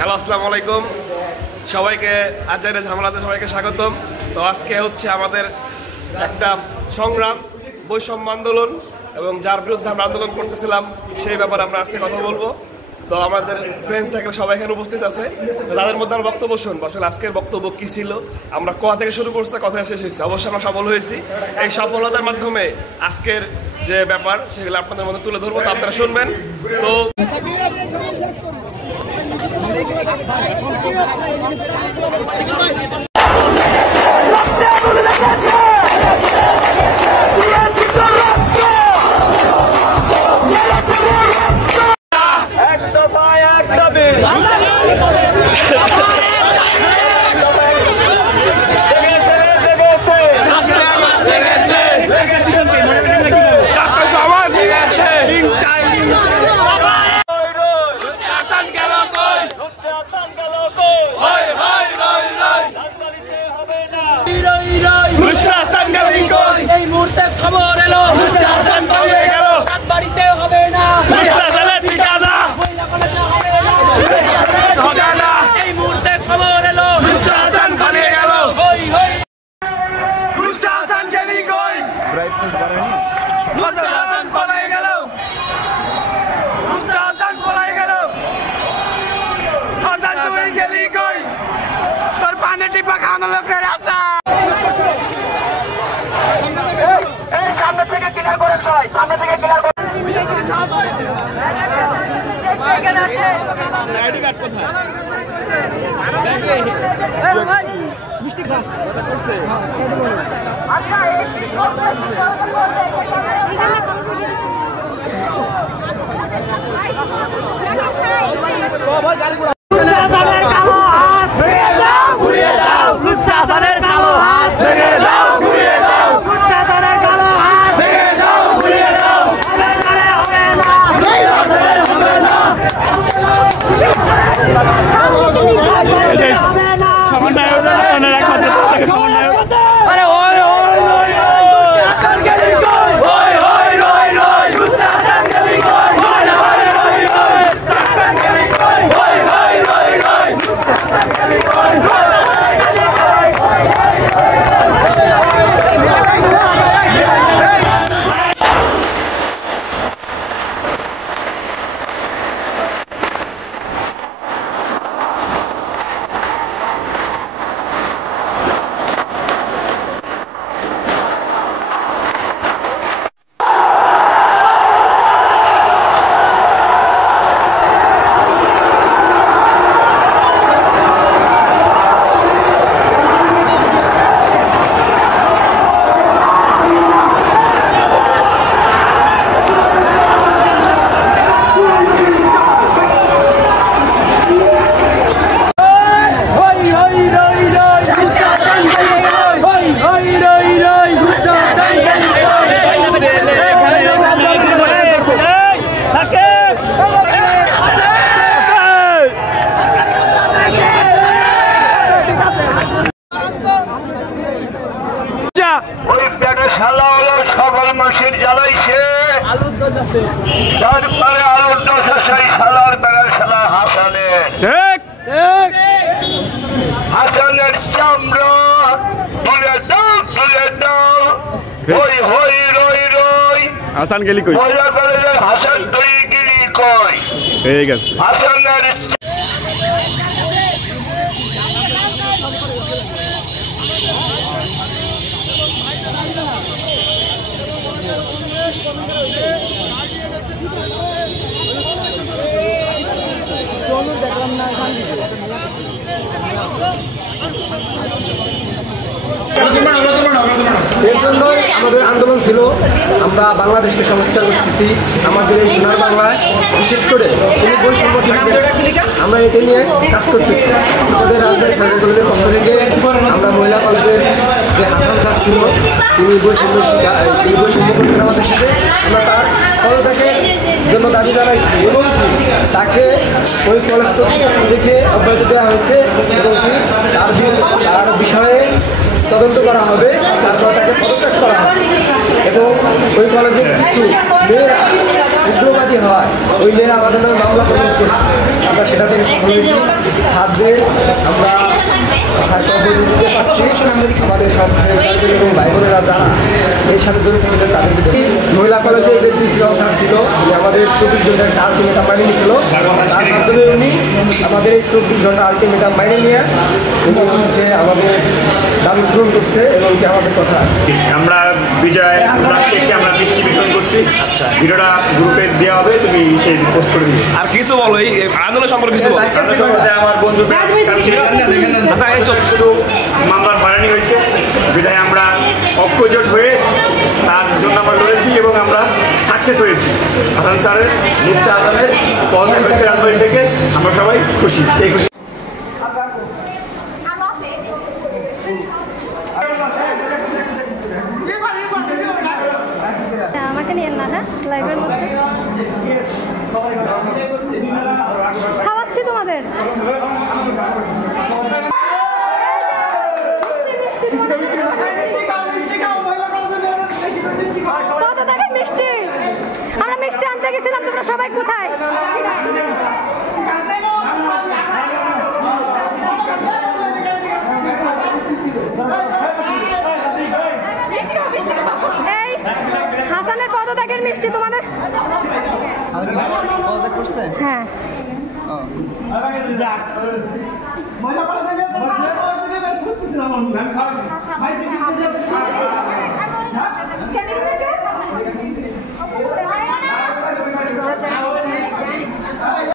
Hello, আসসালামু আলাইকুম সবাইকে। আজকের ঝামেলাতে সবাইকে স্বাগতম। তো আজকে হচ্ছে আমাদের একটা সংগ্রাম, বৈষম্য আন্দোলন, এবং যার বিরুদ্ধে আমরা আন্দোলন করতেছিলাম সেই ব্যাপারে আমরা আজকে কথা বলবো। তো আমাদের ফ্রেন্ডস সার্কেল সবাই এখানে উপস্থিত আছে, তাদের মধ্যে আমরা বক্তব্য শুনবো। আসলে আজকের বক্তব্য কী ছিল, আমরা কোথা থেকে শুরু করছি, কোথায় শেষ হয়েছে। অবশ্যই আমরা সফল হয়েছি। এই সফলতার মাধ্যমে আজকের যে ব্যাপার সেগুলো আপনাদের মধ্যে তুলে ধরবো, তো আপনারা শুনবেন। তো এই মুহূর্তে খবর এলো বাড়িতে হবে না, এই মুহূর্তে খবর এলো পালিয়ে গেল। তোর পানে টিপা খাওয়ানো লোকের আশা সামনে থেকে ক্লিয়ার করে, সামনে থেকে ক্লিয়ার করে। সকল মানুষের জ্বালাইছে, তারপরে আলোর দোষ সেই সালার বেড়া সালা হাসানের চামড়া তুলে দাও, তুলে দাও। হই হই রই রই হাসান গেলি কই, হাসান তুই গিরি কই, ঠিক আছে হাসানের এর জন্য আমাদের আন্দোলন ছিল। আমরা বাংলাদেশকে সংস্কার করতেছি, আমাদের এই সোনার বাংলায় বিশেষ করে তিনি বৈষম্য থাকবে, আমরা এটা নিয়ে কাজ করতেছি। আমাদের রাজনৈতিক সংগঠনের পক্ষ থেকে আমরা মহিলা কলেজের যে হাসান স্যার ছিল, তিনি বৈষম্য করতেন আমাদের সাথে। আমরা তার পদত্যাগের জন্য দাবি জানাইছি এবং তাকে ওই কলেজ কর্তৃপক্ষ দেখে অব্যাহতি দেওয়া হয়েছে এবং তার বিষয়ে তদন্ত করা হবে, তারপর তাকে পদত্যাগ করা হবে। এবং ওই কলেজের কিছু মেয়েরা উগ্রবাদী হয়, ওই মেয়েরা আমাদের নামে মামলা প্রদান করছে। আমরা সেটা থেকে সফল হয়েছি। ছাত্রদের আমরা দিতে পারছি। আমাদের সব এবং ভাই বোনেরা যারা এর সাথে জড়িত ছিলেন তাদের ভিতরে মহিলা কলেজে যে প্রিন্সিপাল স্যার ছিল, উনি আমাদের 24 ঘন্টার আলটিমেটাম মাইনে নিয়েছিল। তার মাধ্যমে উনি আমাদের এই 24 ঘন্টা আলটিমেটাম মাইনে নিয়ে উনি হচ্ছে আমাদের দাবি পূরণ করছে এবং কি আমাদের কথা আছে। আমরা বিজয় উল্লাস শেষে আমরা মিষ্টি বিতরণ করছি। আচ্ছা, ভিডিওটা গ্রুপে দেওয়া হবে, তুমি সেই পোস্ট করে দিবে। আর কিছু বলো এই আন্দোলন সম্পর্কে কিছু বলো। আমার বন্ধু আচ্ছা এই চল শুধু মামলার হয়রানি হয়েছে, বিধায় আমরা ঐক্যজোট হয়ে তার জন্য আমরা লড়েছি এবং আমরা সাকসেস হয়েছি। হাসান স্যারের মুক্তা আদানের পদ হয়েছে রাজবাড়ি থেকে, আমরা সবাই খুশি। এই খুশি আমাকে নিয়ে না, হ্যাঁ লাইভের মধ্যে খাওয়াচ্ছি তোমাদের। কত টাকার মিষ্টি? আমরা মিষ্টি আনতে গেছিলাম, তোমরা সবাই কোথায়? এই হাসানের পদত্যাগের মিষ্টি তোমাদের। হ্যাঁ